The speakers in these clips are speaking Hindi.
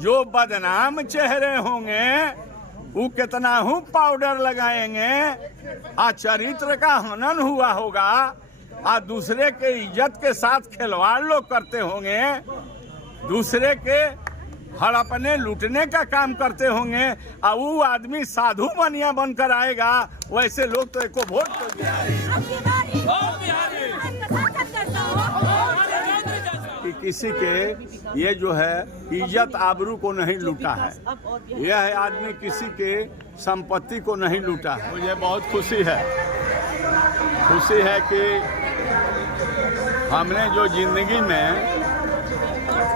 जो बदनाम चेहरे होंगे वो कितना हूँ पाउडर लगाएंगे, चरित्र का हनन हुआ होगा, दूसरे के इज्जत के साथ खिलवाड़ लोग करते होंगे, दूसरे के हड़पने लूटने का काम करते होंगे, वो आदमी साधु बनिया बनकर आएगा, वैसे लोग तो एको वोट कर कि किसी के ये जो है इज्जत आबरू को नहीं लूटा है, यह आदमी किसी के संपत्ति को नहीं लूटा है। मुझे बहुत खुशी है कि हमने जो जिंदगी में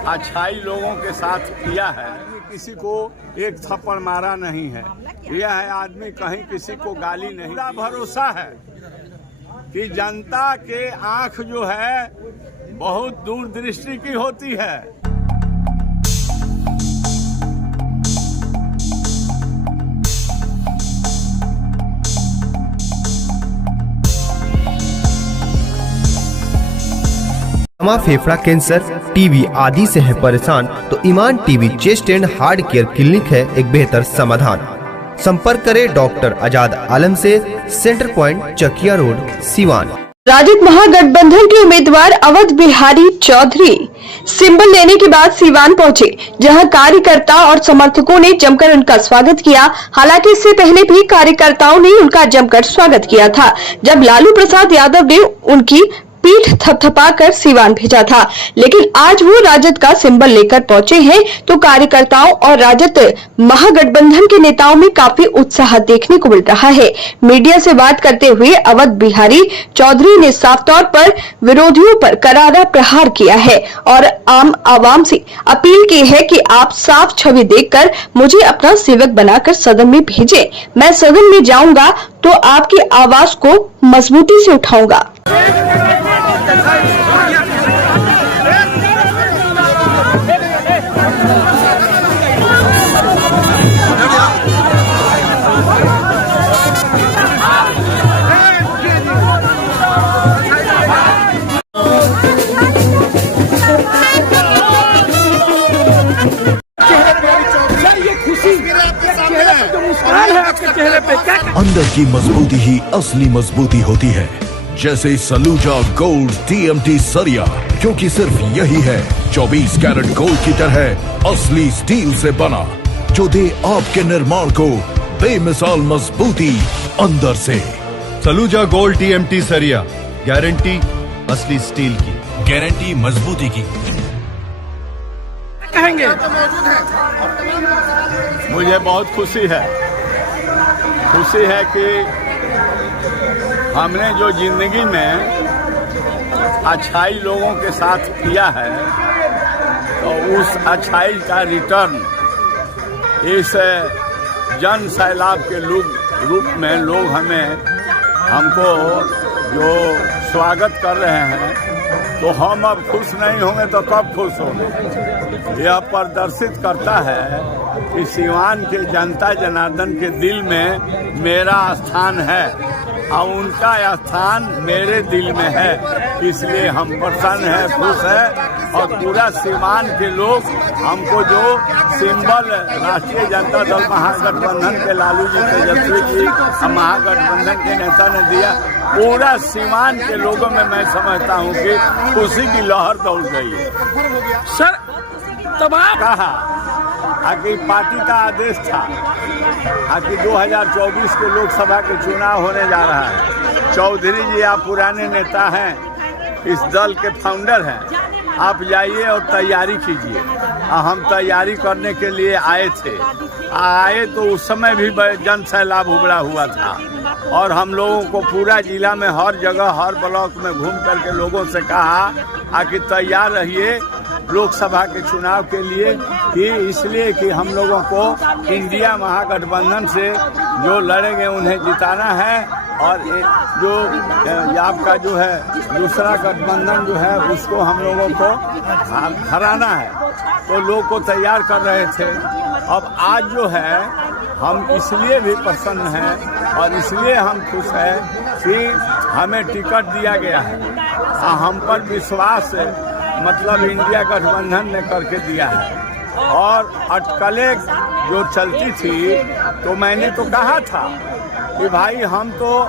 अच्छाई लोगों के साथ किया है, किसी को एक थप्पड़ मारा नहीं है, यह आदमी कहीं किसी को गाली नहीं। पूरा भरोसा है कि जनता के आंख जो है बहुत दूरदृष्टि की होती है। फेफड़ा कैंसर, टीबी आदि से है परेशान तो Iman TB chest and heart care clinic है एक बेहतर समाधान। संपर्क करें डॉक्टर आजाद आलम से, centre point Chakia road, Siwan. RJD Mahagathbandhan के उम्मीदवार अवध बिहारी चौधरी सिंबल लेने के बाद सिवान पहुंचे, जहां कार्यकर्ता और समर्थकों ने जमकर उनका स्वागत किया। हालांकि इससे पहले भी कार्यकर्ताओं ने उनका जमकर स्वागत किया था, जब लालू प्रसाद यादव ने उनकी पीठ थपथपाकर सिवान भेजा था। लेकिन आज वो राजद का सिंबल लेकर पहुंचे हैं तो कार्यकर्ताओं और राजद महागठबंधन के नेताओं में काफी उत्साह देखने को मिल रहा है। मीडिया से बात करते हुए अवध बिहारी चौधरी ने साफ तौर पर विरोधियों पर करारा प्रहार किया है और आम आवाम से अपील की है कि आप साफ छवि देखकर मुझे अपना सेवक बनाकर सदन में भेजें। मैं सदन में जाऊंगा तो आपकी आवाज को मजबूती से उठाऊंगा। अंदर की मजबूती ही असली मजबूती होती है, जैसे सलूजा गोल्ड TMT सरिया, क्योंकि सिर्फ यही है 24 कैरेट गोल्ड की तरह असली स्टील से बना, जो दे आपके निर्माण को बेमिसाल मजबूती अंदर से। सलूजा गोल्ड TMT सरिया, गारंटी असली स्टील की, गारंटी मजबूती की। कहेंगे मुझे बहुत खुशी है कि हमने जो जिंदगी में अच्छाई लोगों के साथ किया है तो उस अच्छाई का रिटर्न इस जन सैलाब के रूप में लोग हमको जो स्वागत कर रहे हैं, तो हम अब खुश नहीं होंगे तो कब खुश होंगे। यह प्रदर्शित करता है कि सिवान के जनता जनार्दन के दिल में मेरा स्थान है और उनका स्थान मेरे दिल में है, इसलिए हम प्रसन्न हैं, खुश हैं। और पूरा सिवान के लोग हमको जो सिंबल राष्ट्रीय जनता दल महागठबंधन के लालू जी, तेजस्वी जी महागठबंधन के नेता ने दिया, पूरा सिवान के लोगों में मैं समझता हूँ कि खुशी की लहर दौड़ गई है। सर तब कहा कि पार्टी का आदेश था कि 2024 के लोकसभा के चुनाव होने जा रहा है। चौधरी जी आप पुराने नेता हैं, इस दल के फाउंडर हैं, आप जाइए और तैयारी कीजिए। हम तैयारी करने के लिए आए तो उस समय भी जन सैलाब उबड़ा हुआ था और हम लोगों को पूरा जिला में हर जगह हर ब्लॉक में घूम करके लोगों से कहा कि तैयार रहिए लोकसभा के चुनाव के लिए, कि इसलिए कि हम लोगों को इंडिया महागठबंधन से जो लड़ेंगे उन्हें जिताना है और जो आपका जो है दूसरा गठबंधन जो है उसको हम लोगों को हराना है। तो लोग को तैयार कर रहे थे। अब आज जो है हम इसलिए भी प्रसन्न हैं और इसलिए हम खुश हैं कि हमें टिकट दिया गया है। हम पर विश्वास मतलब इंडिया गठबंधन ने करके दिया है और अटकलें जो चलती थी, तो मैंने तो कहा था कि भाई हम तो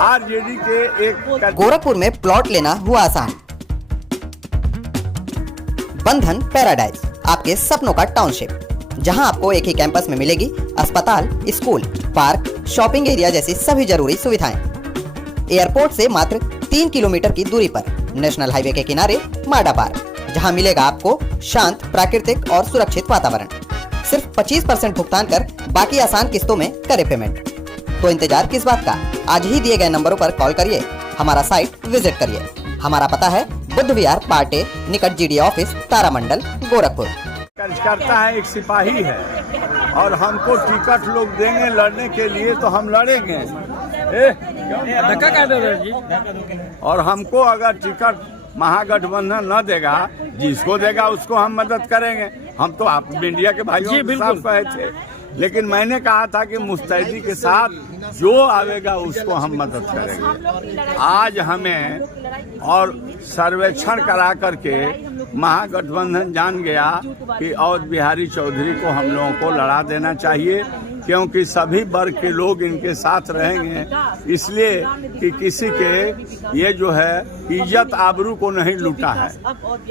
आरजेडी के एक गोरखपुर में प्लॉट लेना हुआ आसान। बंधन पैराडाइज, आपके सपनों का टाउनशिप, जहां आपको एक ही कैंपस में मिलेगी अस्पताल, स्कूल, पार्क, शॉपिंग एरिया जैसी सभी जरूरी सुविधाएं। एयरपोर्ट से मात्र 3 किलोमीटर की दूरी पर नेशनल हाईवे के किनारे माडा पार्क, जहां मिलेगा आपको शांत, प्राकृतिक और सुरक्षित वातावरण। सिर्फ 25% भुगतान कर बाकी आसान किस्तों में करे पेमेंट। तो इंतजार किस बात का, आज ही दिए गए नंबरों पर कॉल करिए, हमारा साइट विजिट करिए। हमारा पता है बुद्ध विहार पार्टे निकट जीडी ऑफिस, तारामंडल, गोरखपुर। कार्यकर्ता है, एक सिपाही है, और हमको टिकट लोग देंगे लड़ने के लिए तो हम लड़ेंगे। धक्का क्या दे रहे जी? और हमको अगर टिकट महागठबंधन न देगा, जिसको देगा उसको हम मदद करेंगे। हम तो आप मीडिया के भाइयों के साथ कहे थे, लेकिन मैंने कहा था कि मुस्तैदी के साथ जो आवेगा उसको हम मदद करेंगे। आज हमें और सर्वेक्षण करा करके महागठबंधन जान गया कि अवध बिहारी चौधरी को हम लोगों को लड़ा देना चाहिए, क्योंकि सभी वर्ग के लोग इनके साथ रहेंगे, इसलिए कि किसी के ये जो है इज्जत आबरू को नहीं लूटा है,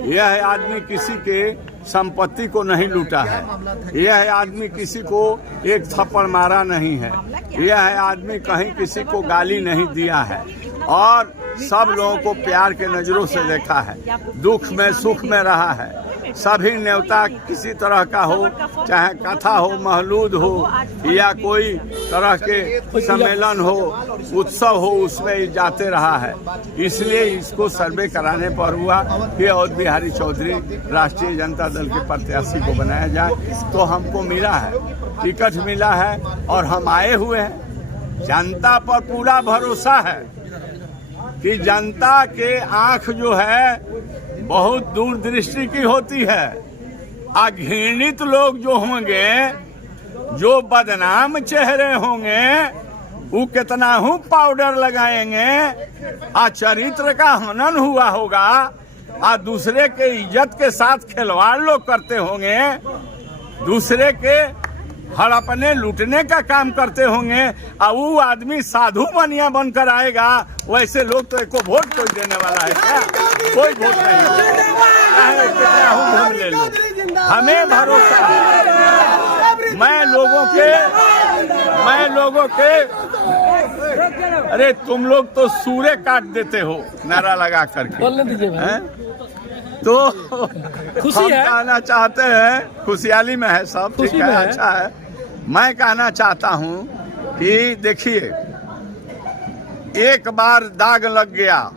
यह आदमी किसी के संपत्ति को नहीं लूटा है, यह आदमी किसी को एक थप्पड़ मारा नहीं है, यह आदमी कहीं किसी को गाली नहीं दिया है, और सब लोगों को प्यार के नजरों से देखा है, दुख में सुख में रहा है। सभी न्योता किसी तरह का हो, चाहे कथा हो, महलूद हो, या कोई तरह के सम्मेलन हो, उत्सव हो, उसमें जाते रहा है। इसलिए इसको सर्वे कराने पर हुआ कि अवध बिहारी चौधरी राष्ट्रीय जनता दल के प्रत्याशी को बनाया जाए। तो हमको मिला है, टिकट मिला है, और हम आए हुए हैं। जनता पर पूरा भरोसा है कि जनता के आंख जो है बहुत दूरदृष्टि की होती है। घृणित लोग जो होंगे, जो बदनाम चेहरे होंगे, वो कितना हूँ पाउडर लगाएंगे, चरित्र का हनन हुआ होगा, दूसरे के इज्जत के साथ खिलवाड़ लोग करते होंगे, दूसरे के हड़पने लूटने का काम करते होंगे, वो आदमी साधु बनिया बनकर आएगा। वैसे लोग तो एको वोट कोई देने वाला है क्या? कोई वोट नहीं, चाहे कितना घूम ले लो। हमें भरोसा है। मैं लोगों के अरे तुम लोग तो सूरे काट देते हो नारा लगा करके, तो खुशी है, कहना चाहते हैं, खुशहाली में है सब, ठीक है, अच्छा है। मैं कहना चाहता हूं कि देखिए, एक बार दाग लग गया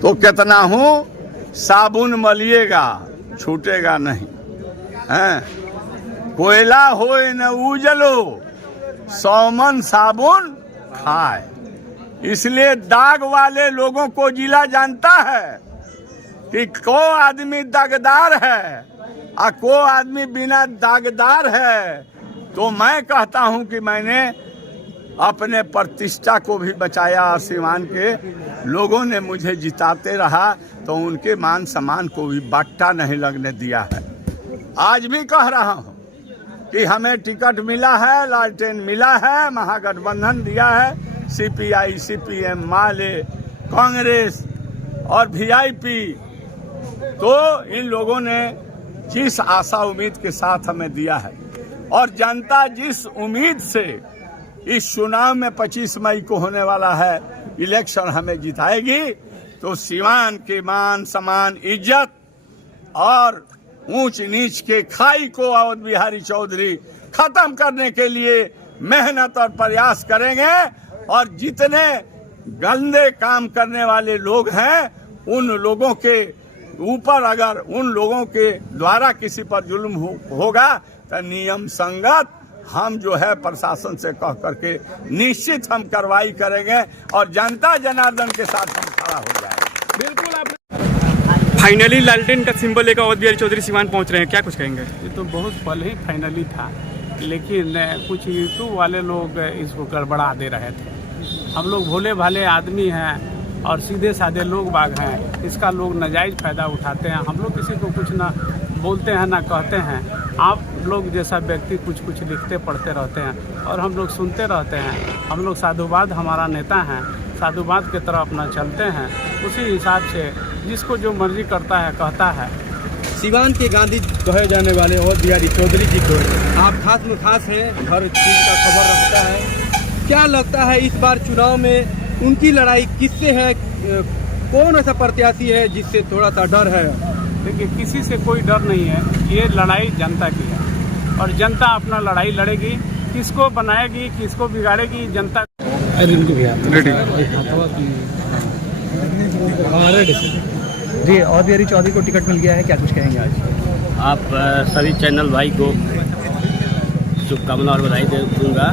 तो कितना हूं साबुन मलिएगा, छूटेगा नहीं है। कोयला होए न उजलो, 100 मन साबुन खाए। इसलिए दाग वाले लोगों को जिला जानता है कि को आदमी दागदार है और को आदमी बिना दागदार है। तो मैं कहता हूं कि मैंने अपने प्रतिष्ठा को भी बचाया, और सीवान के लोगों ने मुझे जिताते रहा तो उनके मान सम्मान को भी बट्टा नहीं लगने दिया है। आज भी कह रहा हूं कि हमें टिकट मिला है, लालटेन मिला है, महागठबंधन दिया है, CPI, CPM, माले, कांग्रेस और VIP। तो इन लोगों ने जिस आशा उम्मीद के साथ हमें दिया है, और जनता जिस उम्मीद से इस चुनाव में 25 मई को होने वाला है इलेक्शन हमें जिताएगी, तो सीवान के मान सम्मान, इज्जत और ऊंच नीच के खाई को अवध बिहारी चौधरी खत्म करने के लिए मेहनत और प्रयास करेंगे। और जितने गंदे काम करने वाले लोग हैं, उन लोगों के ऊपर अगर उन लोगों के द्वारा किसी पर जुल्म होगा तो नियम संगत हम जो है प्रशासन से कह करके निश्चित हम कार्रवाई करेंगे, और जनता जनार्दन के साथ हम खड़ा हो जाएंगे। बिल्कुल। आप फाइनली लालटेन का सिंबल लेकर अवध बिहारी चौधरी सीवान पहुंच रहे हैं, क्या कुछ कहेंगे? ये तो बहुत पहले ही फाइनली था, लेकिन कुछ यूट्यूब वाले लोग इसको गड़बड़ा दे रहे थे। हम लोग भोले भाले आदमी हैं और सीधे साधे लोग बाग हैं, इसका लोग नाजायज़ फ़ायदा उठाते हैं। हम लोग किसी को कुछ ना बोलते हैं ना कहते हैं। आप लोग जैसा व्यक्ति कुछ कुछ लिखते पढ़ते रहते हैं और हम लोग सुनते रहते हैं। हम लोग साधुवाद हमारा नेता हैं, साधुवाद की तरह अपना चलते हैं। उसी हिसाब से जिसको जो मर्जी करता है कहता है। सिवान के गांधी कहे जाने वाले अवध बिहारी चौधरी जी को आप खास में खास हैं, हर चीज़ का खबर रखता है। क्या लगता है इस बार चुनाव में उनकी लड़ाई किससे है? कौन ऐसा प्रत्याशी है जिससे थोड़ा सा डर है? देखिए, किसी से कोई डर नहीं है। ये लड़ाई जनता की है और जनता अपना लड़ाई लड़ेगी। किसको बनाएगी, किसको बिगाड़ेगी, जनता। जी, अवध बिहारी चौधरी को टिकट मिल गया है, क्या कुछ कहेंगे आज? आप सभी चैनल भाई को शुभकामना और बधाई दूंगा।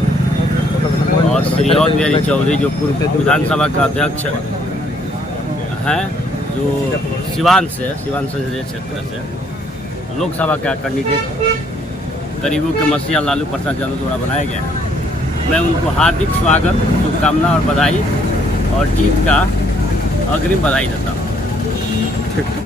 और श्री अवध बिहारी चौधरी जो पूर्व विधानसभा का अध्यक्ष हैं, जो सिवान संसदीय क्षेत्र से लोकसभा का कैंडिडेट गरीबों के मसीहा लालू प्रसाद यादव द्वारा बनाया गया है, मैं उनको हार्दिक स्वागत, शुभकामना और बधाई और जीत का अग्रिम बधाई देता हूँ।